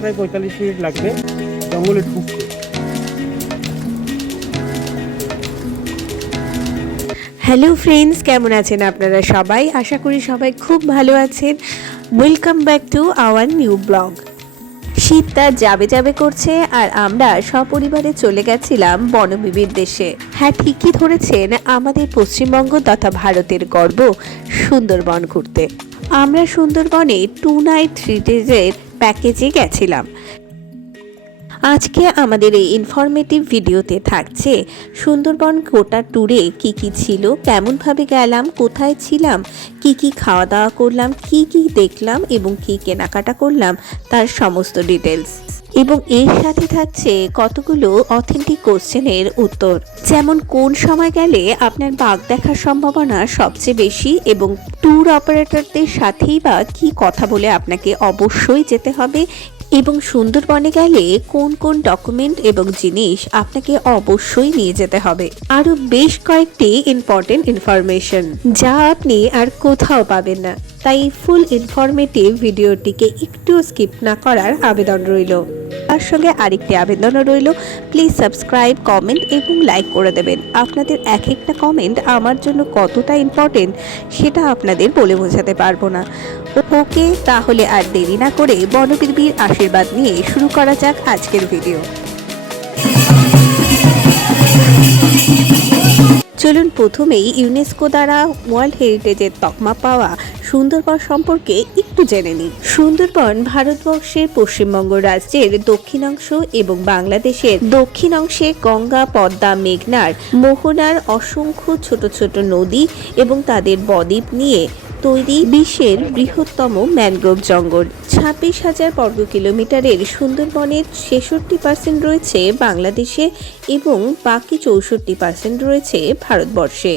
প্রায় 45 মিনিট লাগবে জঙ্গলে ঢুকতে। হ্যালো ফ্রেন্ডস, কেমন আছেন আপনারা সবাই? আশা করি সবাই খুব ভালো আছেন। Welcome back to our new blog. শীত তার যাবে যাবে করছে আর আমরা সপরিবারে চলে গেছিলাম বনবিবির দেশে। হ্যাঁ, ঠিকই ধরেছেন, আমাদের পশ্চিমবঙ্গ তথা ভারতের গর্ব সুন্দরবন ঘুরতে। আমরা সুন্দরবনে 2 নাইট 3 ডেজের প্যাকেজে গেছিলাম। আজকে আমাদের এই ইনফরমেটিভ ভিডিওতে থাকছে সুন্দরবন গোটা ট্যুরে কি কি ছিল, কেমনভাবে গেলাম, কোথায় ছিলাম, কি কি খাওয়া দাওয়া করলাম, কি কি দেখলাম এবং কি কেনাকাটা করলাম তার সমস্ত ডিটেলস। এবং এর সাথে থাকছে কতগুলো অথেন্টিক কোশ্চেনের উত্তর, যেমন কোন সময় গেলে আপনার বাঘ দেখার সম্ভাবনা সবচেয়ে বেশি এবং ট্যুর অপারেটরদের সাথেই বা কি কথা বলে আপনাকে অবশ্যই যেতে হবে, এবং সুন্দরবনে গেলে কোন কোন ডকুমেন্ট এবং জিনিস আপনাকে অবশ্যই নিয়ে যেতে হবে। আরও বেশ কয়েকটি ইম্পর্টেন্ট ইনফরমেশন যা আপনি আর কোথাও পাবেন না। তাই ফুল ইনফরমেটিভ ভিডিওটিকে একটু স্কিপ না করার আবেদন রইল। তার সঙ্গে আরেকটি আবেদনও রইল, প্লিজ সাবস্ক্রাইব, কমেন্ট এবং লাইক করে দেবেন। আপনাদের এক একটা কমেন্ট আমার জন্য কতটা ইম্পর্টেন্ট সেটা আপনাদের বলে বোঝাতে পারবো না। ওকে, তাহলে আর দেরি না করে বনবিবির আশীর্বাদ নিয়ে শুরু করা যাক আজকের ভিডিও। চলুন প্রথমেই ইউনেস্কো দ্বারা ওয়ার্ল্ড হেরিটেজের তকমা পাওয়া সুন্দরবন সম্পর্কে একটু জেনে নিন। সুন্দরবন ভারতবর্ষের পশ্চিমবঙ্গ রাজ্যের দক্ষিণাংশ এবং বাংলাদেশের দক্ষিণ অংশে গঙ্গা, পদ্মা, মেঘনার, মোহনার অসংখ্য ছোট ছোট নদী এবং তাদের বদ্বীপ নিয়ে তৈরি বিশ্বের বৃহত্তম ম্যানগ্রোভ জঙ্গল। 26,000 বর্গ কিলোমিটারের সুন্দরবনের 66% রয়েছে বাংলাদেশে এবং বাকি 64% রয়েছে ভারতবর্ষে।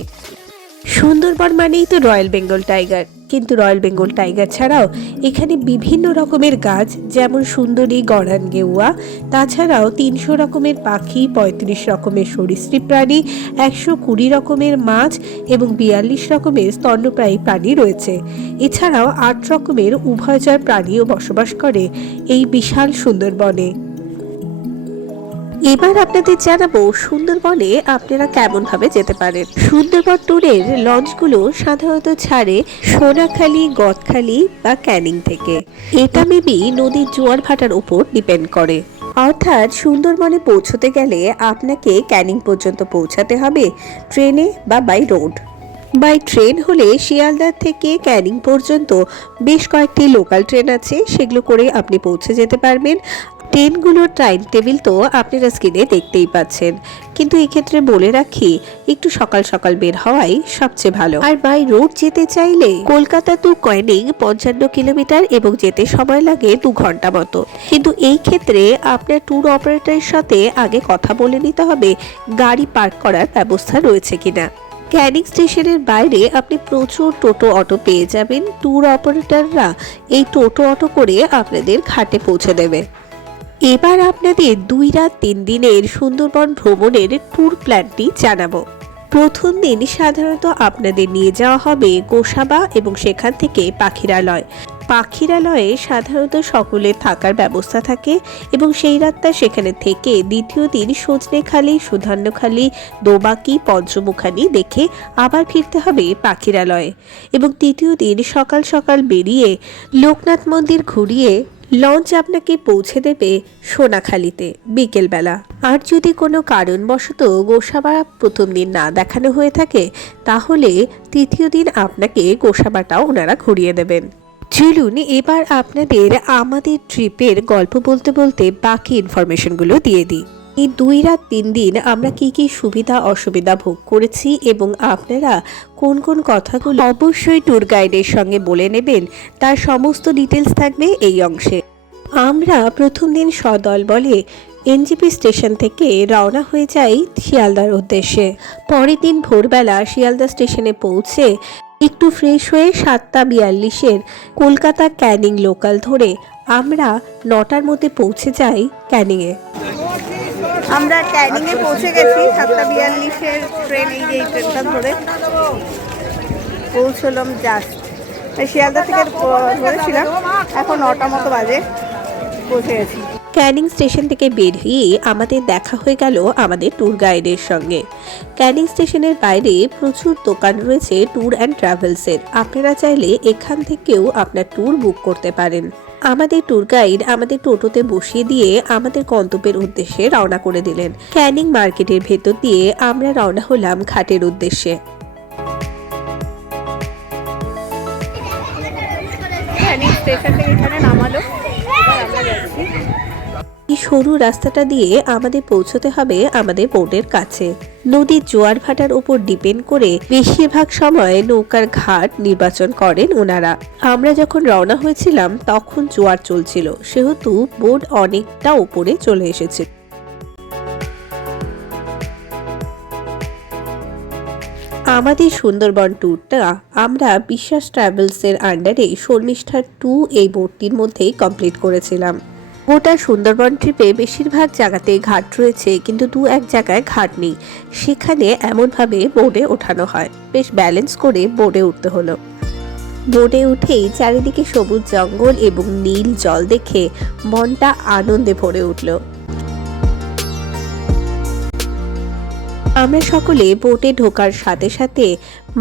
সুন্দরবন মানেই তো রয়্যাল বেঙ্গল টাইগার, কিন্তু রয়্যাল বেঙ্গল টাইগার ছাড়াও এখানে বিভিন্ন রকমের গাছ, যেমন সুন্দরী, গড়ান, গেওয়া, তাছাড়াও 300 রকমের পাখি, 35 রকমের সরীসৃপ প্রাণী, 120 রকমের মাছ এবং 42 রকমের স্তন্যপ্রায়ী প্রাণী রয়েছে। এছাড়াও 8 রকমের উভয়চর প্রাণীও বসবাস করে এই বিশাল সুন্দরবনে। এবার আপনাদের জানাবো সুন্দরবনে আপনারা কেমন ভাবে যেতে পারেন। সুন্দরবন ট্যুরের লঞ্চগুলো সাধারণত ছাড়ে সোনাখালী, গদখালী বা ক্যানিং থেকে। এটা মেবি নদীর জোয়ার ভাটার উপর ডিপেন্ড করে। অর্থাৎ সুন্দরবনে পৌঁছতে গেলে আপনাকে ক্যানিং পর্যন্ত পৌঁছাতে হবে ট্রেনে বা বাই রোড। বাই ট্রেন হলে শিয়ালদা থেকে ক্যানিং পর্যন্ত বেশ কয়েকটি লোকাল ট্রেন আছে, সেগুলো করে আপনি পৌঁছে যেতে পারবেন। ট্রেনগুলোর টাইম টেবিল তো আপনারা স্ক্রিনে দেখতেই পাচ্ছেন, কিন্তু এক্ষেত্রে বলে রাখি একটু সকাল সকাল বের হওয়াই সবচেয়ে ভালো। আর বাই রোড যেতে চাইলে কলকাতা টু ক্যানিং 55 কিলোমিটার এবং যেতে সময় লাগে 2 ঘন্টা মতো। কিন্তু এই ক্ষেত্রে আপনার ট্যুর অপারেটরের সাথে আগে কথা বলে নিতে হবে গাড়ি পার্ক করার ব্যবস্থা রয়েছে কিনা। ক্যানিং স্টেশনের বাইরে আপনি প্রচুর টোটো অটো পেয়ে যাবেন। ট্যুর অপারেটররা এই টোটো অটো করে আপনাদের ঘাটে পৌঁছে দেবে। এবার আপনাদের 2 রাত 3 দিনের সুন্দরবন ভ্রমণের ট্যুর প্ল্যানটি জানাবো। প্রথম দিন সাধারণত আপনাদের নিয়ে যাওয়া হবে গোসাবা এবং সেখান থেকে পাখিরালয়। পাখিরালয়ে সাধারণত সকলের থাকার ব্যবস্থা থাকে এবং সেই রাতটা সেখানে থেকে দ্বিতীয় দিন সজনেখালি, সুধান্যখালি, দোবাকি, পঞ্চমুখানি দেখে আবার ফিরতে হবে পাখিরালয়ে এবং তৃতীয় দিন সকাল সকাল বেরিয়ে লোকনাথ মন্দির ঘুরিয়ে লঞ্চ আপনাকে পৌঁছে দেবে সোনাখালীতে বিকেলবেলা। আর যদি কোনো কারণবশত গোসাবা প্রথম দিন না দেখানো হয়ে থাকে তাহলে তৃতীয় দিন আপনাকে গোসাবাটাও ওনারা ঘুরিয়ে দেবেন। চলুন এবার আপনাদের আমাদের ট্রিপের গল্প বলতে বলতে বাকি ইনফরমেশনগুলো দিয়ে দিই। এই 2 রাত 3 দিন আমরা কি কি সুবিধা অসুবিধা ভোগ করেছি এবং আপনারা কোন কোন কথাগুলো অবশ্যই ট্যুর গাইডের সঙ্গে বলে নেবেন তার সমস্ত ডিটেলস থাকবে এই অংশে। আমরা প্রথম দিন সদল বলে এনজিপি স্টেশন থেকে রওনা হয়ে যাই শিয়ালদার উদ্দেশ্যে। পরের দিন ভোরবেলা শিয়ালদা স্টেশনে পৌঁছে একটু ফ্রেশ হয়ে 7:42 কলকাতা ক্যানিং লোকাল ধরে আমরা 9টার মধ্যে পৌঁছে যাই ক্যানিংয়ে। আমরা ক্যানিংয়ে পৌঁছে গেছি 7:42-এর ট্রেন, এই যে এই ট্রেনটা ধরে পৌঁছলাম জাস্ট। শিয়ালদা থেকে ধরেছিলাম, এখন 9টা মতো বাজে, পৌঁছে গেছি। ক্যানিং স্টেশন থেকে বের হয়ে আমাদের দেখা হয়ে গেল আমাদের ট্যুর গাইডের সঙ্গে। ক্যানিং স্টেশনের বাইরে প্রচুর দোকান রয়েছে ট্যুর অ্যান্ড ট্রাভেলসের। আপনারা চাইলে এখান থেকেও আপনার ট্যুর বুক করতে পারেন। আমাদের ট্যুর গাইড আমাদের টোটোতে বসিয়ে দিয়ে আমাদের গন্তব্যের উদ্দেশ্যে রওনা করে দিলেন। ক্যানিং মার্কেটের ভেতর দিয়ে আমরা রওনা হলাম ঘাটের উদ্দেশ্যে। ক্যানিং স্টেশন থেকে এখানে নামালো, এবার আমরা যাচ্ছি। এই সরু রাস্তাটা দিয়ে আমাদের পৌঁছতে হবে আমাদের বোটের কাছে। নদীর জোয়ার ভাটার উপর ডিপেন্ড করে বেশিরভাগ সময় নৌকার ঘাট নির্বাচন করেন ওনারা। আমরা যখন রওনা হয়েছিলাম তখন জোয়ার চলছিল, সেহেতু বোট অনেকটা উপরে চলে এসেছে। আমাদের সুন্দরবন ট্যুরটা আমরা বিশ্বাস ট্রাভেলসের আন্ডারে শর্মিষ্ঠা 2 এই বোটটির মধ্যেই কমপ্লিট করেছিলাম। গোটা সুন্দরবন ট্রিপে বেশিরভাগ জায়গাতে ঘাট রয়েছে, কিন্তু 2-1 জায়গায় ঘাট নেই। সেখানে এমনভাবে বোটে ওঠানো হয়, বেশ ব্যালেন্স করে বোটে উঠতে হলো। বোটে উঠেই চারিদিকে সবুজ জঙ্গল এবং নীল জল দেখে মনটা আনন্দে ভরে উঠল। আমরা সকলে বোটে ঢোকার সাথে সাথে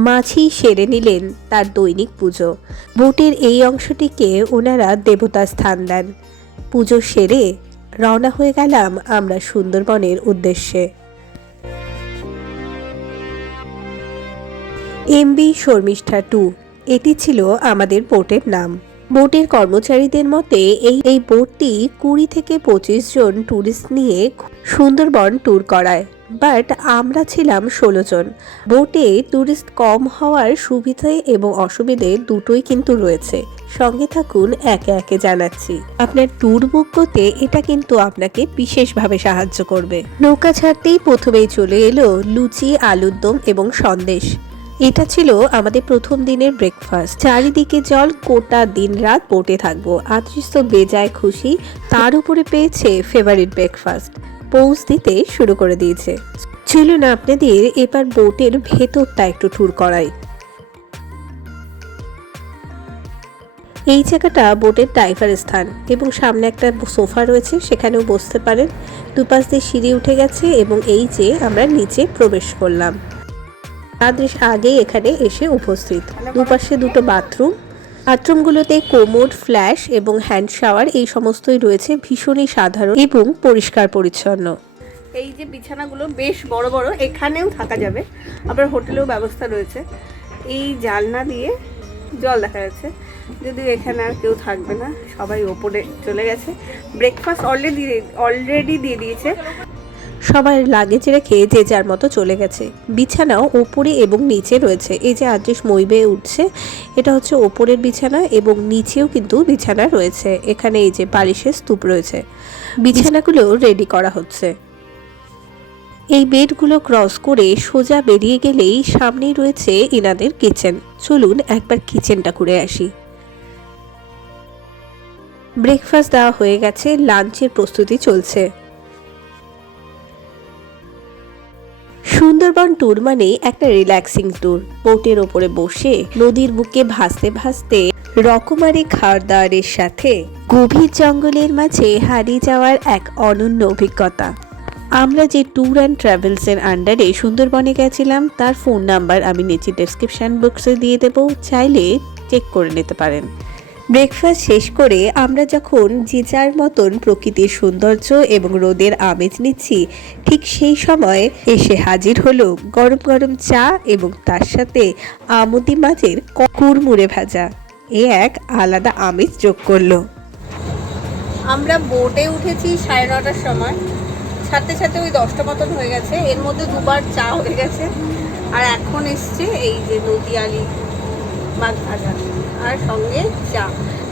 মাঝি সেরে নিলেন তার দৈনিক পুজো। বোটের এই অংশটিকে ওনারা দেবতা স্থান দেন। পুজো সেরে রওনা হয়ে গেলাম আমরা সুন্দরবনের উদ্দেশ্যে। এমবি শর্মিষ্ঠা 2 এটি ছিল আমাদের বোটের নাম। বোটের কর্মচারীদের মতে এই বোটটি 20 থেকে 25 জন ট্যুরিস্ট নিয়ে সুন্দরবন ট্যুর করায়, বাট আমরা ছিলাম 16 জন। বোটে ট্যুরিস্ট কম হওয়ার সুবিধে এবং অসুবিধে দুটোই কিন্তু রয়েছে। সঙ্গে থাকুন, একে একে জানাচ্ছি। আপনার ট্যুর বুক করতে এটা কিন্তু আপনাকে বিশেষভাবে সাহায্য করবে। নৌকা ছাড়তেই প্রথমেই চলে এলো লুচি, আলুর দম এবং সন্দেশ। এটা ছিল আমাদের প্রথম দিনের ব্রেকফাস্ট। চারিদিকে জল, গোটা দিন রাত বোটে থাকবো। আদৃশ তো বেজায় খুশি, তার উপরে পেয়েছে ফেভারিট ব্রেকফাস্ট। পৌঁছ দিতে শুরু করে দিয়েছে। চলুন আপনাদের এবার বোটের ভেতরটা একটু ট্যুর করাই। এই জায়গাটা বোটের ড্রাইভার স্থান এবং সামনে একটা সোফা রয়েছে, সেখানেও বসতে পারেন। দুপাশ দিয়ে সিঁড়ি উঠে গেছে এবং এই যে আমরা নিচে প্রবেশ করলাম। আদৃশ আগে এখানে এসে উপস্থিত। দুপাশে দুটো বাথরুমগুলোতে কোমোড, ফ্ল্যাশ এবং হ্যান্ড শাওয়ার এই সমস্তই রয়েছে। ভীষণই সাধারণ এবং পরিষ্কার পরিচ্ছন্ন। এই যে বিছানাগুলো বেশ বড় বড়, এখানেও থাকা যাবে, আবার হোটেলেও ব্যবস্থা রয়েছে। এই জানলা দিয়ে জল দেখা যাচ্ছে, যদিও এখানে আর কেউ থাকবে না, সবাই ওপরে চলে গেছে। ব্রেকফাস্ট অলরেডি দিয়ে দিয়েছে। সবার লাগেজ রেখে যে যার মতো চলে গেছে। বিছানাও ওপরে এবং নিচে রয়েছে। এই যে আদৃশ মই বেয়ে উঠছে, এটা হচ্ছে ওপরের বিছানা এবং নিচেও কিন্তু বিছানা রয়েছে। এখানে এই যে বালিশের স্তূপ রয়েছে। বিছানাগুলো রেডি করা হচ্ছে। এই বেডগুলো ক্রস করে সোজা বেরিয়ে গেলেই সামনেই রয়েছে ইনাদের কিচেন। চলুন একবার কিচেনটা ঘুরে আসি। ব্রেকফাস্ট দেওয়া হয়ে গেছে, লাঞ্চের প্রস্তুতি চলছে। সুন্দরবন ট্যুর মানে একটা রিল্যাক্সিং ট্যুর। বোটের ওপরে বসে নদীর বুকে ভাসতে ভাসতে রকমারি খাওয়ার দাওয়ারের সাথে গভীর জঙ্গলের মাঝে হারিয়ে যাওয়ার এক অনন্য অভিজ্ঞতা। আমরা যে ট্যুর অ্যান্ড ট্রাভেলসের আন্ডারে সুন্দরবনে গেছিলাম তার ফোন নাম্বার আমি নিচে ডেসক্রিপশন বক্সে দিয়ে দেব, চাইলে চেক করে নিতে পারেন। ব্রেকফাস্ট শেষ করে আমরা যখন যে যার মতন প্রকৃতির সৌন্দর্য এবং রোদের আমেজ নিচ্ছি, ঠিক সেই সময় এসে হাজির হলো গরম গরম চা এবং তার সাথে আমুদি মাছের কুড়মুড়ে ভাজা। এ এক আলাদা আমেজ যোগ করলো। আমরা বোটে উঠেছি 9:30টার সময়, ছাড়তে ছাড়তে ওই 10টা মতন হয়ে গেছে। এর মধ্যে দুবার চা হয়ে গেছে, আর এখন এসছে এই যে নদী আলি মাছ ভাজা আর সঙ্গে চা,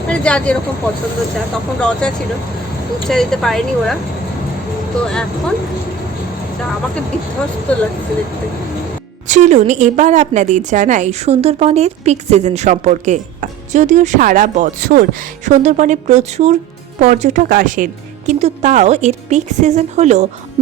মানে যা যেরকম পছন্দ চা। তখন রচা ছিল, দুধ চা দিতে পারেনি ওরা, তো এখন চা। আমাকে বিধ্বস্ত লাগছে দেখতে। চলুন এবার আপনাদের জানাই সুন্দরবনের পিক সিজন সম্পর্কে। যদিও সারা বছর সুন্দরবনে প্রচুর পর্যটক আসেন, কিন্তু তাও এর পিক সিজন হলো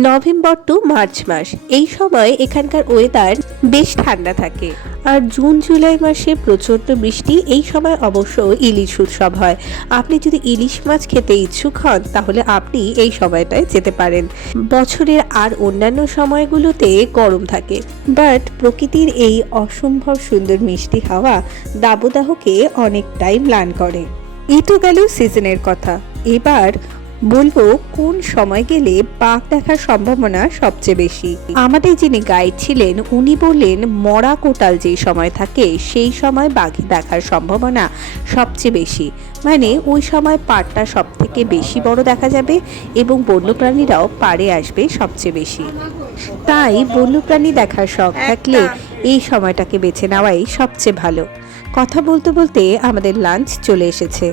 নভেম্বর টু মার্চ মাস। এই সময় এখানকার ওয়েদার বেশ ঠান্ডা থাকে। আর জুন জুলাই মাসে প্রচণ্ড বৃষ্টি। এই সময় অবশ্য ইলিশ উৎসব হয়। আপনি যদি ইলিশ মাছ খেতে ইচ্ছুক হন তাহলে আপনি এই সময়টায় যেতে পারেন। বছরের আর অন্যান্য সময়গুলোতে গরম থাকে, বাট প্রকৃতির এই অসম্ভব সুন্দর মিষ্টি হাওয়া দাবদাহকে অনেকটাই ম্লান করে। এই তো গেল সিজনের কথা। এবার বলবো কোন সময় গেলে বাঘ দেখার সম্ভাবনা সবচেয়ে বেশি। আমাদের যিনি গাইড ছিলেন উনি বললেন মরা কোটাল যেই সময় থাকে সেই সময় বাঘ দেখার সম্ভাবনা সবচেয়ে বেশি। মানে ওই সময় পাড়টা সব থেকে বেশি বড় দেখা যাবে এবং বন্যপ্রাণীরাও পাড়ে আসবে সবচেয়ে বেশি। তাই বন্যপ্রাণী দেখার শখ থাকলে এই সময়টাকে বেছে নেওয়াই সবচেয়ে ভালো। কথা বলতে বলতে আমাদের লাঞ্চ চলে এসেছে।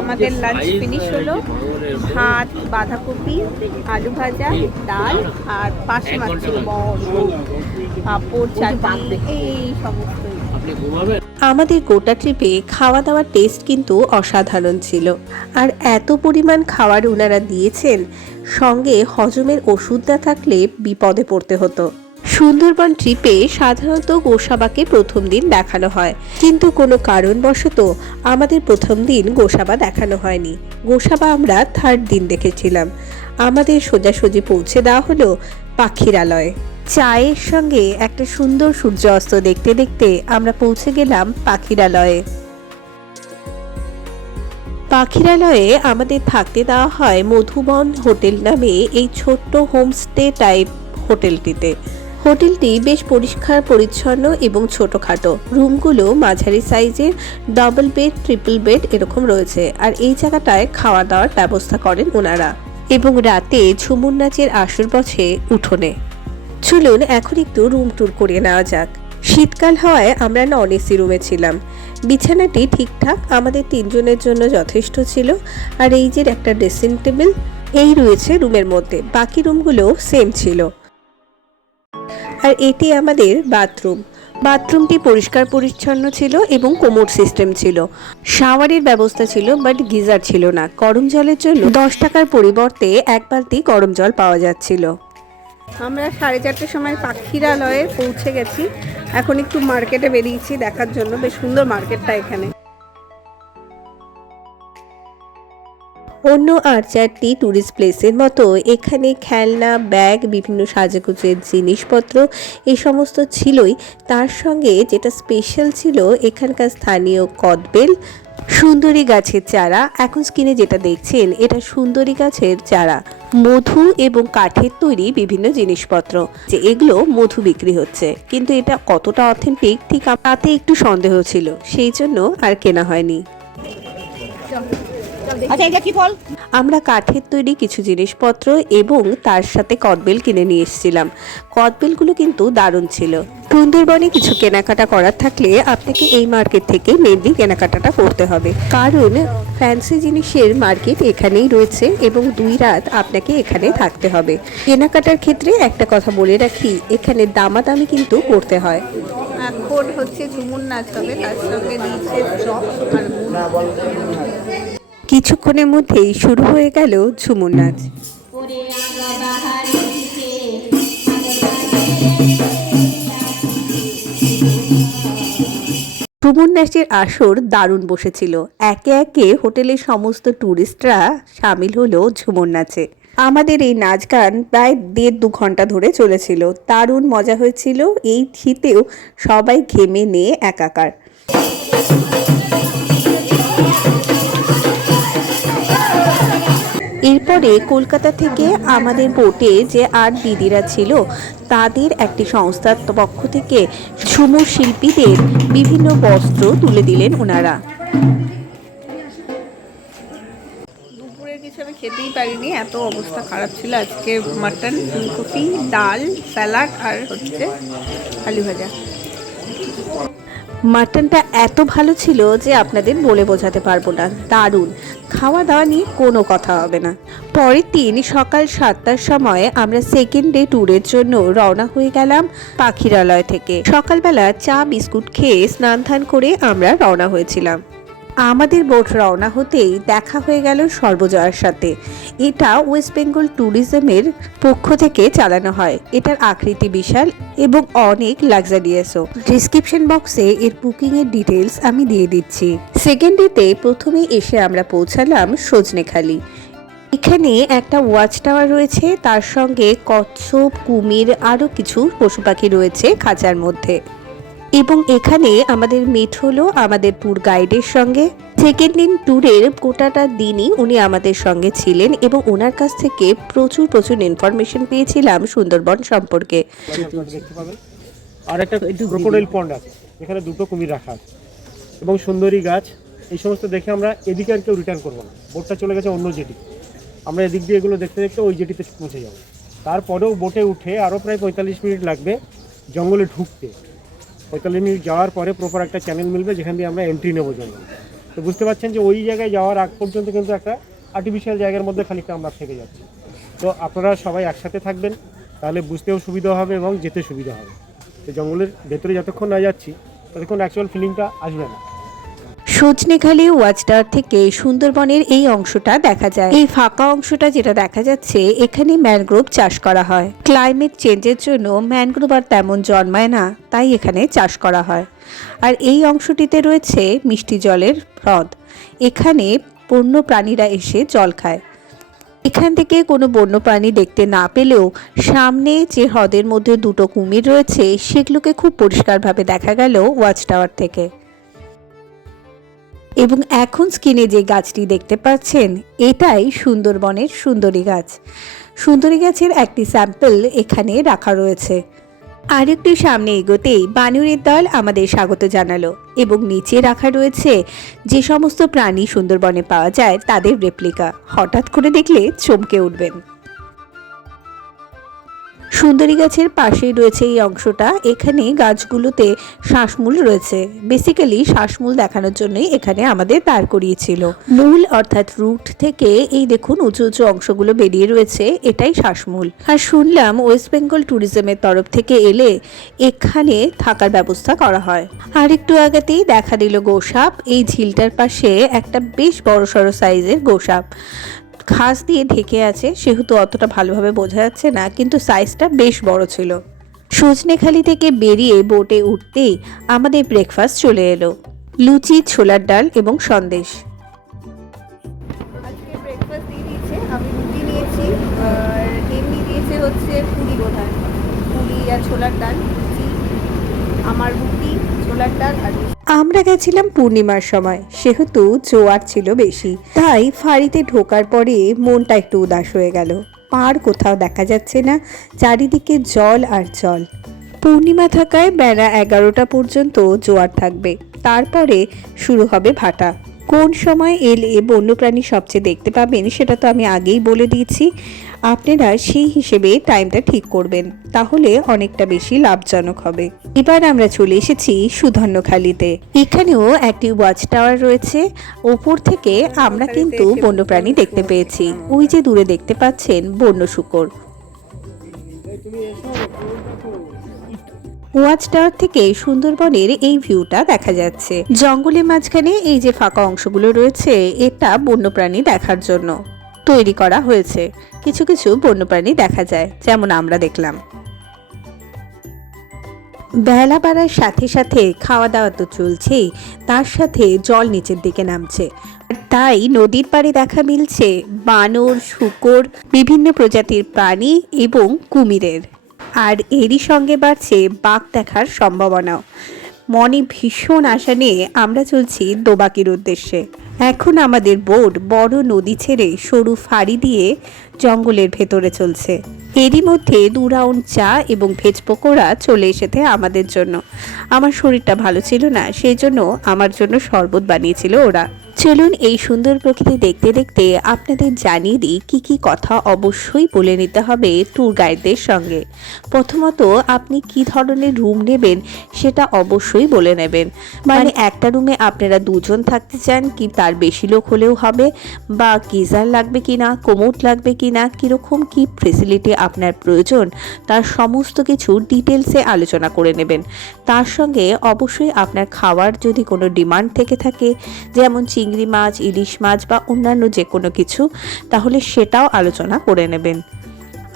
আমাদের লাঞ্চ ফিনিশ হলো। ভাত, বাঁধাকপি, আলু ভাজা, ডাল আর পাশে মাছ ছিল, পাঁপড়, চাটনি, এই সমস্ত। আমাদের গোটা ট্রিপে খাওয়া দাওয়ার টেস্ট কিন্তু অসাধারণ ছিল। আর এত পরিমাণ খাবার ওনারা দিয়েছেন, সঙ্গে হজমের ওষুধ না থাকলে বিপদে পড়তে হতো। সুন্দরবন ট্রিপে সাধারণত গোসাবাকে প্রথম দিন দেখানো হয়, কিন্তু কোনো কারণবশত আমাদের প্রথম দিন গোসাবা দেখানো হয়নি। গোসাবা আমরা থার্ড দিন দেখেছিলাম। আমাদের সোজাসুজি পৌঁছে দেওয়া হলো পাখিরালয়ে। চায়ের সঙ্গে একটা সুন্দর সূর্য অস্ত দেখতে দেখতে আমরা পৌঁছে গেলাম পাখিরালয়ে। পাখিরালয়ে আমাদের থাকতে দেওয়া হয় মধুবন হোটেল নামে এই ছোট্ট হোমস্টে টাইপ হোটেলটিতে। হোটেলটি বেশ পরিষ্কার পরিচ্ছন্ন এবং ছোটখাটো। রুমগুলো মাঝারি সাইজের, ডাবল বেড, ট্রিপল বেড এরকম রয়েছে। আর এই জায়গাটায় খাওয়া দাওয়ার ব্যবস্থা করেন ওনারা এবং রাতে ঝুমুর নাচের আসর বসে উঠোনে। চলুন এখন একটু রুম ট্যুর করে নেওয়া যাক। শীতকাল হওয়ায় আমরা নন এসি রুমে ছিলাম। বিছানাটি ঠিকঠাক আমাদের তিনজনের জন্য যথেষ্ট ছিল। আর এই যে একটা ড্রেসিং টেবিল এই রয়েছে রুমের মধ্যে, বাকি রুমগুলো সেম ছিল। আর এটি আমাদের বাথরুম। বাথরুমটি পরিষ্কার পরিচ্ছন্ন ছিল এবং কোমোড সিস্টেম ছিল। শাওয়ারের ব্যবস্থা ছিল, বাট গিজার ছিল না। গরম জলের জন্য 10 টাকার পরিবর্তে 1 বালতি গরম জল পাওয়া যাচ্ছিল। আমরা 4:30টার সময় পাখিরালয়ে পৌঁছে গেছি। এখন একটু মার্কেটে বেরিয়েছি দেখার জন্য। বেশ সুন্দর মার্কেটটা এখানে। অন্য আর 4টি ট্যুরিস্ট প্লেসের মতো এখানে খেলনা, ব্যাগ, বিভিন্ন সাজগোজের জিনিসপত্র এই সমস্ত ছিলই। তার সঙ্গে যেটা স্পেশাল ছিল এখানকার স্থানীয় কদবেল, সুন্দরী গাছের চারা। এখন স্ক্রিনে যেটা দেখছেন এটা সুন্দরী গাছের চারা। মধু এবং কাঠের তৈরি বিভিন্ন জিনিসপত্র, যে এগুলো মধু বিক্রি হচ্ছে, কিন্তু এটা কতটা অথেন্টিক ঠিক তাতে একটু সন্দেহ ছিল, সেই জন্য আর কেনা হয়নি। আমরা কাঠের তৈরি কিছু জিনিসপত্র এবং তার সাথে কদবেল কিনে নিয়ে এসেছিলাম। কদবেলগুলো কিন্তু দারুণ ছিল। সুন্দরবনে কিছু কেনাকাটা করার থাকলে আপনাকে এই মার্কেট থেকে মেনলি কেনাকাটাটা করতে হবে, কারণ ফ্যান্সি জিনিসের মার্কেট এখানেই রয়েছে এবং 2 রাত আপনাকে এখানে থাকতে হবে। কেনাকাটার ক্ষেত্রে একটা কথা বলে রাখি, এখানে দামাদামি কিন্তু করতে হয়। এখন হচ্ছে ঝুমুর নাচ হবে, তার সঙ্গে দিচ্ছে চপ আর কিছুক্ষণের মধ্যেই শুরু হয়ে গেল ঝুমুর নাচ। ঝুমুর নাচের আসর দারুণ বসেছিল। একে একে হোটেলের সমস্ত ট্যুরিস্টরা সামিল হলো ঝুমুর নাচে। আমাদের এই নাচ গান প্রায় 1.5-2 ঘন্টা ধরে চলেছিল। দারুণ মজা হয়েছিল। এই শীতেও সবাই ঘেমে নিয়ে একাকার। এরপরে কলকাতা থেকে আমাদের বোটে যে আর দিদিরা ছিল তাদের একটি সংস্থার পক্ষ থেকে ঝুমুর শিল্পীদের বিভিন্ন বস্ত্র তুলে দিলেন ওনারা। দুপুরের কিছু আমি খেতেই পারিনি, এত অবস্থা খারাপ ছিল। আজকে মাটন, ফুলকপি, ডাল, স্যালাড আর হচ্ছে আলু ভাজা। মাটনটা এত ভালো ছিল যে আপনাদের বলে বোঝাতে পারবো না। দারুণ খাওয়া দাওয়া নিয়ে কোনো কথা হবে না। পরের দিন সকাল 7টার সময় আমরা সেকেন্ড ডে ট্যুরের জন্য রওনা হয়ে গেলাম পাখিরালয় থেকে। সকালবেলা চা বিস্কুট খেয়ে স্নান ধান করে আমরা রওনা হয়েছিলাম। আমাদের বোট রওনা হতেই দেখা হয়ে গেল সর্বজয়ার সাথে। এটা ওয়েস্ট বেঙ্গল ট্যুরিজমের পক্ষ থেকে চালানো হয়। এটার আকৃতি বিশাল এবং অনেক লাক্সারিয়াসও। ডিসক্রিপশন বক্সে এর বুকিং এর ডিটেলস আমি দিয়ে দিচ্ছি। সেকেন্ড ডেতে প্রথমে এসে আমরা পৌঁছালাম সজনেখালি। এখানে একটা ওয়াচ টাওয়ার রয়েছে, তার সঙ্গে কচ্ছপ, কুমির আরও কিছু পশু পাখি রয়েছে খাঁচার মধ্যে। এবং এখানে আমাদের মিট হলো আমাদের ট্যুর গাইডের সঙ্গে। সেকেন্ড দিন ট্যুরের গোটাটা দিনই উনি আমাদের সঙ্গে ছিলেন এবং ওনার কাছ থেকে প্রচুর ইনফরমেশন পেয়েছিলাম সুন্দরবন সম্পর্কে। দেখতে পাবেন আর একটা ক্রোকোডাইল পন্ড আছে, এখানে দুটো কুমির রাখা আছে এবং সুন্দরী গাছ। এই সমস্ত দেখে আমরা এদিকে আর কেউ রিটার্ন করবো না, বোটটা চলে গেছে অন্য জেটি। আমরা এদিক দিয়ে এগুলো দেখতে দেখতে ওই জেটিতে পৌঁছে যাবো। তারপরেও বোটে উঠে আরও প্রায় 45 মিনিট লাগবে জঙ্গলে ঢুকতে। 45 মিনিট যাওয়ার পরে প্রপার একটা চ্যানেল মিলবে যেখান দিয়ে আমরা এন্ট্রি নেবো জঙ্গলে। তো বুঝতে পারছেন যে ওই জায়গায় যাওয়ার আগ পর্যন্ত কিন্তু একটা আর্টিফিশিয়াল জায়গার মধ্যে খানিকটা আমরা থেকে যাচ্ছি। তো আপনারা সবাই একসাথে থাকবেন, তাহলে বুঝতেও সুবিধা হবে এবং যেতে সুবিধা হবে। তো জঙ্গলের ভেতরে যতক্ষণ না যাচ্ছি ততক্ষণ অ্যাকচুয়াল ফিলিংটা আসবে না। সজনেখালি ওয়াচ টাওয়ার থেকে সুন্দরবনের এই অংশটা দেখা যায়। এই ফাঁকা অংশটা যেটা দেখা যাচ্ছে, এখানে ম্যানগ্রোভ চাষ করা হয়। ক্লাইমেট চেঞ্জের জন্য ম্যানগ্রোভ আর তেমন জন্মায় না, তাই এখানে চাষ করা হয়। আর এই অংশটিতে রয়েছে মিষ্টি জলের হ্রদ। এখানে বন্য প্রাণীরা এসে জল খায়। এখান থেকে কোনো বন্যপ্রাণী দেখতে না পেলেও সামনে যে হ্রদের মধ্যে দুটো কুমির রয়েছে সেগুলোকে খুব পরিষ্কারভাবে দেখা গেল ওয়াচ টাওয়ার থেকে। এবং এখন স্ক্রিনে যে গাছটি দেখতে পাচ্ছেন, এটাই সুন্দরবনের সুন্দরী গাছ। সুন্দরী গাছের একটি স্যাম্পল এখানে রাখা রয়েছে। আরেকটু সামনে এগোতেই বানরের দল আমাদের স্বাগত জানালো এবং নিচে রাখা রয়েছে যে সমস্ত প্রাণী সুন্দরবনে পাওয়া যায় তাদের রেপ্লিকা। হঠাৎ করে দেখলে চমকে উঠবেন। সুন্দরী গাছের পাশেই রয়েছে এই অংশটা। এখানে গাছগুলোতে শ্বাসমূল রয়েছে। বেসিক্যালি শ্বাসমূল দেখানোর জন্যই এখানে আমাদের দাঁড় করিয়েছিল। মূল অর্থাৎ রুট থেকে এই দেখুন উঁচু উঁচু অংশগুলো বেরিয়ে রয়েছে, এটাই শ্বাসমূল। আর শুনলাম ওয়েস্ট বেঙ্গল ট্যুরিজমের তরফ থেকে এলে এখানে থাকার ব্যবস্থা করা হয়। আর একটু আগেতেই দেখা দিল গোসাপ। এই ঝিলটার পাশে একটা বেশ বড়সড় সাইজের গোসাপ ঘাস দিয়ে ঢেকে আছে, সেহেতু অতটা ভালোভাবে বোঝা যাচ্ছে না, কিন্তু সাইজটা বেশ বড় ছিল। সজনেখালি থেকে বেরিয়ে বোটে উঠতেই আমাদের ব্রেকফাস্ট চলে এলো। লুচি, ছোলার ডাল এবং সন্দেশ। আজকে ব্রেকফাস্ট দিয়ে দিয়েছে, আমি রুটি নিয়েছি আর এমনি দিয়েছে হচ্ছে পুরি, বোধহয় পুরি আর ছোলার ডাল। লুচি, আমার রুটি, ছোলার ডাল আর আমরা গেছিলাম পূর্ণিমার সময়, সেহেতু জোয়ার ছিল বেশি, তাই ফাঁড়িতে ঢোকার পরে মনটা একটু উদাস হয়ে গেল। পার কোথাও দেখা যাচ্ছে না, চারিদিকে জল আর জল। পূর্ণিমা থাকায় বেলা 11টা পর্যন্ত জোয়ার থাকবে, তারপরে শুরু হবে ভাটা। কোন সময় এলে বন্যপ্রাণী সবচেয়ে দেখতে পাবেন সেটা তো আমি আগেই বলে দিয়েছি। আপনারা সেই হিসেবে টাইমটা ঠিক করবেন, তাহলে অনেকটা বেশি লাভজনক হবে। এবার আমরা চলে এসেছি সুধন্যখালিতে। এখানেও একটি ওয়াচ টাওয়ার রয়েছে। ওপর থেকে আমরা কিন্তু বন্যপ্রাণী দেখতে পেয়েছি। ওই যে দূরে দেখতে পাচ্ছেন বন্য শূকর। ওয়াচ টাওয়ার থেকে সুন্দরবনের এই ভিউটা দেখা যাচ্ছে। জঙ্গলের মাঝখানে এই যে ফাঁকা অংশগুলো রয়েছে, এটা বন্যপ্রাণী দেখার জন্য তৈরি করা হয়েছে। কিছু কিছু বন্যপ্রাণী দেখা যায়, যেমন আমরা দেখলাম। বেলা বাড়ার সাথে সাথে খাওয়া দাওয়া তো চলছেই, তার সাথে জল নিচের দিকে নামছে। তাই নদীর পাড়ে দেখা মিলছে বানর, শূকর, বিভিন্ন প্রজাতির প্রাণী এবং কুমিরের। আর এরই সঙ্গে বাড়ছে বাঘ দেখার সম্ভাবনাও। মনে ভীষণ আশা নিয়ে আমরা চলছি দোবাকির উদ্দেশ্যে। এখন আমাদের বোট বড় নদী ছেড়ে সরু ফাঁড়ি দিয়ে জঙ্গলের ভেতরে চলছে। এরই মধ্যে 2 রাউন্ড চা এবং ভেজ পকোড়া চলে এসেছে আমাদের জন্য। আমার শরীরটা ভালো ছিল না, সেই জন্য আমার জন্য শরবত বানিয়েছিল ওরা। চলুন এই সুন্দর প্রকৃতি দেখতে দেখতে আপনাদের জানিয়ে দিই কি কি কথা অবশ্যই বলে নিতে হবে ট্যুর গাইডদের সঙ্গে। প্রথমত, আপনি কি ধরনের রুম নেবেন সেটা অবশ্যই বলে নেবেন। মানে একটা রুমে আপনারা দুজন থাকতে চান কি তার বেশি লোক হলেও হবে, বা গিজার লাগবে কিনা, কোমোড লাগবে কিনা, কীরকম কি ফেসিলিটি আপনার প্রয়োজন, তার সমস্ত কিছু ডিটেলসে আলোচনা করে নেবেন। তার সঙ্গে অবশ্যই আপনার খাওয়ার যদি কোনো ডিমান্ড থেকে থাকে, যেমন চিংড়ি মাছ, ইলিশ মাছ বা অন্যান্য যে কোনো কিছু, তাহলে সেটাও আলোচনা করে নেবেন।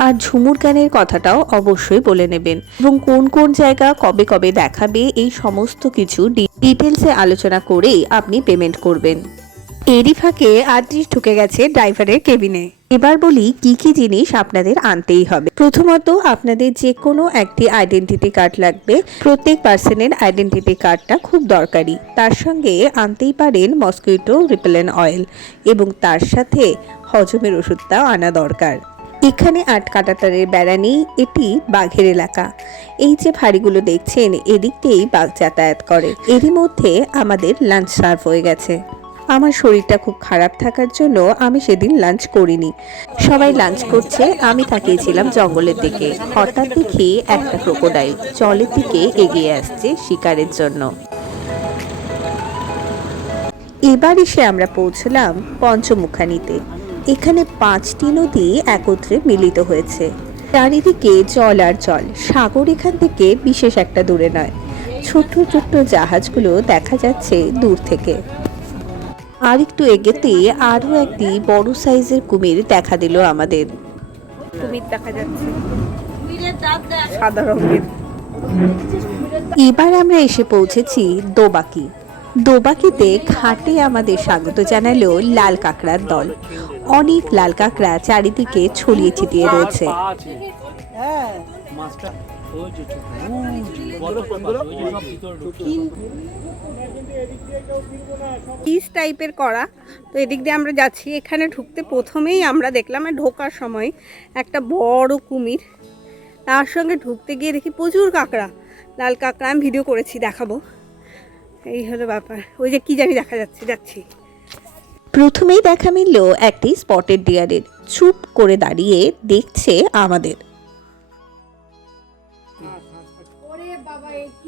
আর ঝুমুর গানের কথাটাও অবশ্যই বলে নেবেন, এবং কোন কোন জায়গা কবে কবে দেখাবে এই সমস্ত কিছু ডিটেলসে আলোচনা করেই আপনি পেমেন্ট করবেন। এরই ফাঁকে আদ্রিস ঢুকে গেছে ড্রাইভারের কেবিনে। এবার বলি কি কি জিনিস আপনাদের আনতেই হবে। প্রথমত, আপনাদের যে কোনো একটি আইডেন্টিটি কার্ড লাগবে। প্রত্যেক পার্সনের আইডেন্টিটি কার্ডটা খুব দরকারি। তার সঙ্গে আনতেই পারেন মসকিউটো রিপেলেন্ট অয়েল, এবং তার সাথে হজমের ওষুধটাও আনা দরকার। এখানে 8 কাঁটাতারের বেড়া নেই, এটি বাঘের এলাকা। এই যে ফাঁড়িগুলো দেখছেন, এদিক দিয়েই বাঘ যাতায়াত করে। এরই মধ্যে আমাদের লাঞ্চ সার্ভ হয়ে গেছে। আমার শরীরটা খুব খারাপ থাকার জন্য আমি সেদিন লাঞ্চ করিনি। সবাই লাঞ্চ করছে, আমি তাকিয়েছিলাম জঙ্গলের দিকে। হঠাৎ দেখি একটা ক্রোকোডাইল জলের দিকে এগিয়ে আসছে শিকারের জন্য। এবার এসে আমরা পৌঁছলাম পঞ্চমুখানিতে। এখানে 5টি নদী একত্রে মিলিত হয়েছে। চারিদিকে জল আর জল, সাগর এখান থেকে বিশেষ একটা দূরে নয়। ছোট্ট ছোট্ট জাহাজগুলো দেখা যাচ্ছে দূর থেকে। আর একটু এগোতে আরো একটি বড় সাইজের কুমির দেখা দিল আমাদের। কুমির দেখা যাচ্ছে, সাদা রঙের। এবার আমরা এসে পৌঁছেছি দোবাকি। দোবাকিতে ঘাটে আমাদের স্বাগত জানালো লাল কাঁকড়ার দল। অনেক লাল কাঁকড়া চারিদিকে ছড়িয়ে ছিটিয়ে রয়েছে। পিস টাইপের করা, তো এদিক দিয়ে আমরা যাচ্ছি। এখানে ঢুকতে প্রথমেই আমরা দেখলাম, ঢোকার সময় একটা বড় কুমির, তার সঙ্গে ঢুকতে গিয়ে দেখি প্রচুর কাঁকড়া, লাল কাঁকড়া। আমি ভিডিও করেছি, দেখাবো। এই হলো ব্যাপার। ওই যে কি জানি দেখা যাচ্ছে, যাচ্ছি। প্রথমেই দেখা মিলল একটি স্পটেড ডিয়ারের। চুপ করে দাঁড়িয়ে দেখছে আমাদের।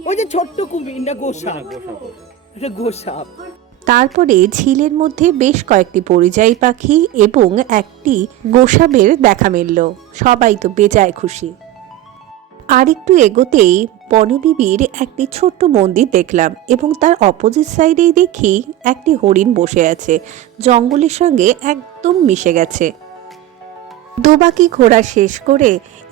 ওই যে ছোট্ট কুমির না, গোসাপ, এটা গোসাপ। তারপরে ঝিলের মধ্যে বেশ কয়েকটি পরিযায়ী পাখি এবং একটি গোসাবের দেখা মিলল। সবাই তো বেজায় খুশি। আরেকটু এগোতেই বনবিবির একটি ছোট্ট মন্দির দেখলাম, এবং তার অপোজিট সাইডেই দেখি একটি হরিণ বসে আছে, জঙ্গলের সঙ্গে একদম মিশে গেছে। দোবাকি ঘোরা শেষ করে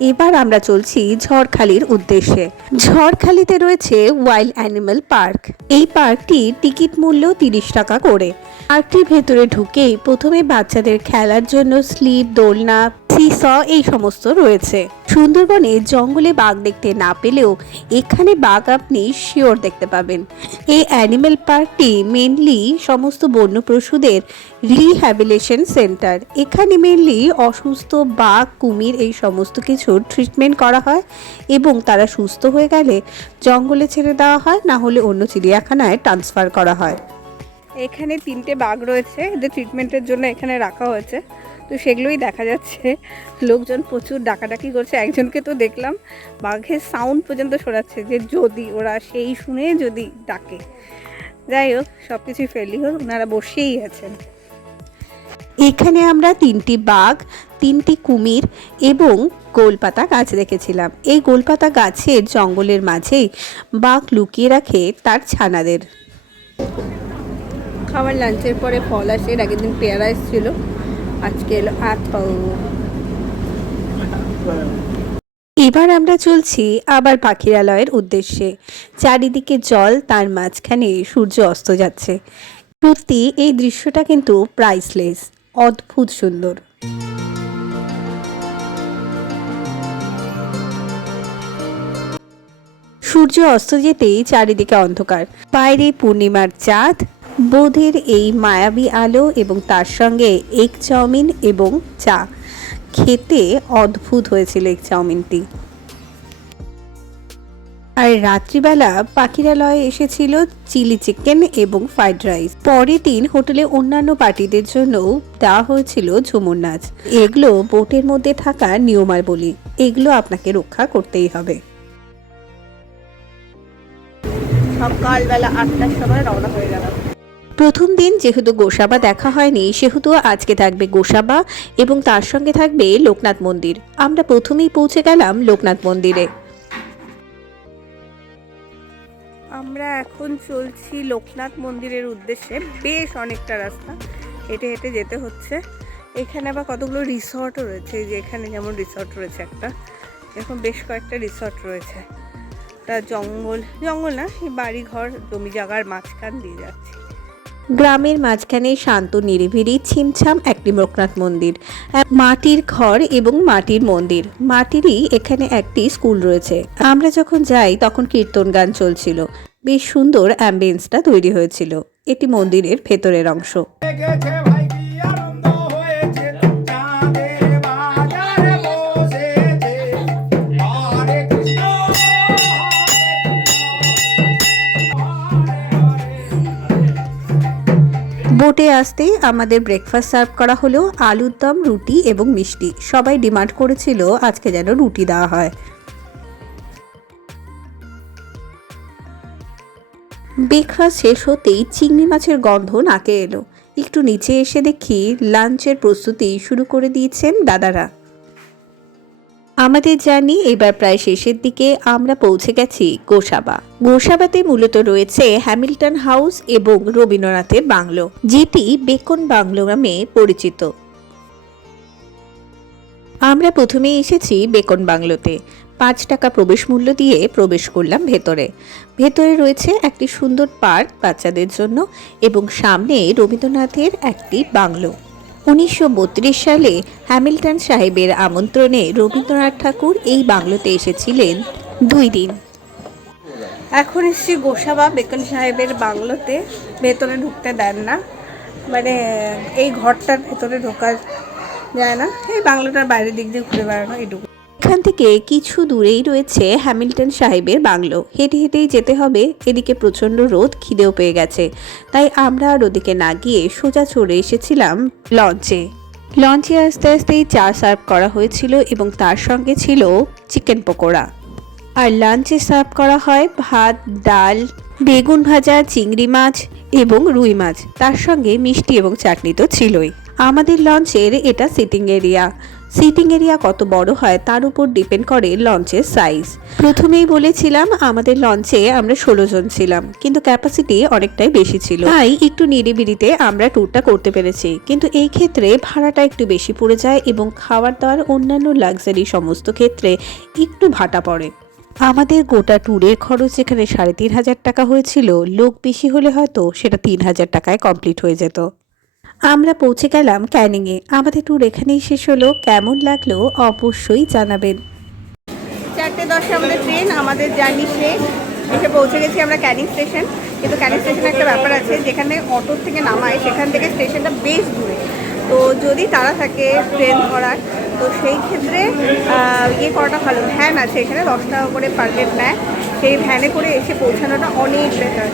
এবার আমরা চলছি ঝড়খালির উদ্দেশ্যে। ঝড়খালিতে রয়েছে ওয়াইল্ড অ্যানিমাল পার্ক। এই পার্কটি টিকিট মূল্য 30 টাকা করে। পার্কটির ভেতরে ঢুকেই প্রথমে বাচ্চাদের খেলার জন্য স্লিপ, দোলনা, সিস এই সমস্ত রয়েছে। সুন্দরবনে জঙ্গলে বাঘ দেখতে না পেলেও এখানে বাঘ আপনি শিওর দেখতে পাবেন। এই অ্যানিমাল পার্কটি মেনলি সমস্ত বন্য পশুদের রিহ্যাবিলিটেশন সেন্টার। এখানে মেনলি অসুস্থ বাঘ, কুমির এই সমস্ত কিছুর ট্রিটমেন্ট করা হয়, এবং তারা সুস্থ হয়ে গেলে জঙ্গলে ছেড়ে দেওয়া হয়, না হলে অন্য চিড়িয়াখানায় ট্রান্সফার করা হয়। এখানে 3টে বাঘ রয়েছে, যে ট্রিটমেন্টের জন্য এখানে রাখা হয়েছে। তো সেগুলোই দেখা যাচ্ছে। লোকজন প্রচুর ডাকাডাকি করছে। একজনকে তো দেখলাম বাঘের সাউন্ড পর্যন্ত শোনাচ্ছে, যে যদি ওরা সেই শুনে যদি ডাকে। যাই হোক, সব কিছুই ফেলি হোক, ওনারা বসেই আছেন। এখানে আমরা 3টি বাঘ, 3টি কুমির এবং গোলপাতা গাছ দেখেছিলাম। এই গোলপাতা গাছের জঙ্গলের মাঝেই বাঘ লুকিয়ে রাখে তার ছানাদের। খাবার লাঞ্চের পরে ফল আসে। এর আগের দিন পেয়ারা এসেছিল, আজকে এলো অ্যাপল। এবার আমরা চলছি আবার পাখিরালয়ের উদ্দেশ্যে। চারিদিকে জল, তার মাঝখানে সূর্য অস্ত যাচ্ছে। সত্যি এই দৃশ্যটা কিন্তু প্রাইসলেস, অদ্ভুত সুন্দর। সূর্য অস্ত যেতেই চারিদিকে অন্ধকার। বাইরে পূর্ণিমার চাঁদ, বোধের এই মায়াবী আলো, এবং তার সঙ্গে এগ চাউমিন এবং চা। খেতে অদ্ভুত হয়েছিল এগ চাউমিনটি। আর রাত্রিবেলা পাখিরালয়ে এসেছিল চিলি চিকেন এবং ফ্রাইড রাইস। পরের দিন হোটেলে অন্যান্য পার্টিদের জন্য দেওয়া হয়েছিল ঝুমুর নাচ। এগুলো বোটের মধ্যে থাকা নিয়মাবলী, এগুলো আপনাকে রক্ষা করতেই হবে। সকালবেলা 8টার সময় রওনা হয়ে গেলাম। প্রথম দিন যেহেতু গোসাবা দেখা হয়নি, সেহেতু আজকে থাকবে গোসাবা এবং তার সঙ্গে থাকবে লোকনাথ মন্দির। আমরা প্রথমেই পৌঁছে গেলাম লোকনাথ মন্দিরে। আমরা এখন চলছি লোকনাথ মন্দিরের উদ্দেশ্যে। বেশ অনেকটা রাস্তা হেঁটে হেঁটে যেতে হচ্ছে। এখানে আবার কতগুলো রিসর্টও রয়েছে, এই যে এখানে যেমন রিসর্ট রয়েছে একটা, এরকম বেশ কয়েকটা রিসর্ট রয়েছে। তা জঙ্গল না, এই বাড়ি ঘর জমি জায়গার মাঝখান দিয়ে যাচ্ছি। গ্রামের মাঝখানে শান্ত নিরিবিলি ছিমছাম একটি লোকনাথ মন্দির, মাটির ঘর এবং মাটির মন্দির। মাটিরই এখানে একটি স্কুল রয়েছে। আমরা যখন যাই তখন কীর্তন গান চলছিল, বেশ সুন্দর অ্যাম্বিয়েন্সটা তৈরি হয়েছিল। এটি মন্দিরের ভেতরের অংশ। বোটে আসতেই আমাদের ব্রেকফাস্ট সার্ভ করা হলো, আলুর দম, রুটি এবং মিষ্টি। সবাই ডিমান্ড করেছিল আজকে যেন রুটি দেওয়া হয়। ব্রেকফাস্ট শেষ হতেই চিংড়ি মাছের গন্ধ নাকে এলো। একটু নিচে এসে দেখি লাঞ্চের প্রস্তুতি শুরু করে দিয়েছেন দাদারা। আমাদের জার্নি এবার প্রায় শেষের দিকে। আমরা পৌঁছে গেছি গোসাবা। গোসাবাতে মূলত রয়েছে হ্যামিল্টন হাউস এবং রবীন্দ্রনাথের বাংলো, যেটি বেকন বাংলো নামে পরিচিত। আমরা প্রথমে এসেছি বেকন বাংলোতে। 5 টাকা প্রবেশ মূল্য দিয়ে প্রবেশ করলাম ভেতরে। ভেতরে রয়েছে একটি সুন্দর পার্ক বাচ্চাদের জন্য এবং সামনে রবীন্দ্রনাথের একটি বাংলো। 1932 সালে হ্যামিল্টন সাহেবের আমন্ত্রণে রবীন্দ্রনাথ ঠাকুর এই বাংলোতে এসেছিলেন 2 দিন। এখন এসছি গোসাবা বেকন সাহেবের বাংলোতে। ভেতরে ঢুকতে দেন না, মানে এই ঘরটার ভেতরে ঢোকা যায় না, এই বাংলোটার বাইরের দিক দিয়ে ঘুরে বেড়ানো এইটুকু। এখান থেকে কিছু দূরেই রয়েছে হ্যামিল্টন সাহেবের বাংলো। হেঁটে হেঁটেই যেতে হবে। এদিকে প্রচণ্ড রোদ, খিদেও পেয়ে গেছে, তাই আমরা আর ওদিকে না গিয়ে সোজা চলে এসেছিলাম লঞ্চে। লঞ্চে আস্তে আস্তেই চা সার্ভ করা হয়েছিল এবং তার সঙ্গে ছিল চিকেন পকোড়া। আর লাঞ্চে সার্ভ করা হয় ভাত, ডাল, বেগুন ভাজা, চিংড়ি মাছ এবং রুই মাছ, তার সঙ্গে মিষ্টি এবং চাটনি তো ছিলই। আমাদের লঞ্চের এটা সিটিং এরিয়া। সিটিং এরিয়া কত বড় হয় তার উপর ডিপেন্ড করে লঞ্চের সাইজ। প্রথমেই বলেছিলাম আমাদের লঞ্চে আমরা 16 জন ছিলাম, কিন্তু ক্যাপাসিটি অনেকটাই বেশি ছিল, তাই একটু নিরিবিলিতে আমরা ট্যুরটা করতে পেরেছি। কিন্তু এই ক্ষেত্রে ভাড়াটা একটু বেশি পড়ে যায় এবং খাবার দাবার অন্যান্য লাক্সারি সমস্ত ক্ষেত্রে একটু ভাটা পড়ে। আমাদের গোটা ট্যুরের খরচ যেখানে 3,500 টাকা হয়েছিল, লোক বেশি হলে হয়তো সেটা 3,000 টাকায় কমপ্লিট হয়ে যেত। আমরা পৌঁছে গেলাম ক্যানিংয়ে। আমাদের ট্যুর এখানেই শেষ হলো। কেমন লাগলো অবশ্যই জানাবেন। 4:10 আমাদের ট্রেন, আমাদের জার্নি শেষ। এসে পৌঁছে গেছি আমরা ক্যানিং স্টেশন। কিন্তু ক্যানিং স্টেশনে একটা ব্যাপার আছে, যেখানে অটোর থেকে নামায় সেখান থেকে স্টেশনটা বেশ দূরে। তো যদি তারা থাকে ট্রেন ধরার, তো সেই ক্ষেত্রে ইয়ে করাটা ভালো। ভ্যান আছে এখানে 10 টাকা করে পার হেড নেয়, সেই ভ্যানে করে এসে পৌঁছানোটা অনেক বেটার,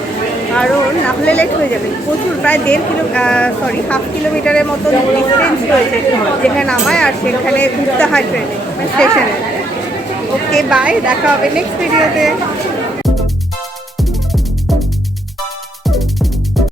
কারণ না হলে লেট হয়ে যাবে। প্রচুর প্রায় 1.5 কিলোমিটারের মতো ডিস্টেন্স রয়েছে যেখানে নামায়, আর সেখানে ঘুরতে হয় ট্রেনে স্টেশনে। ওকে বাই, দেখা হবে নেক্সট ভিডিওতে।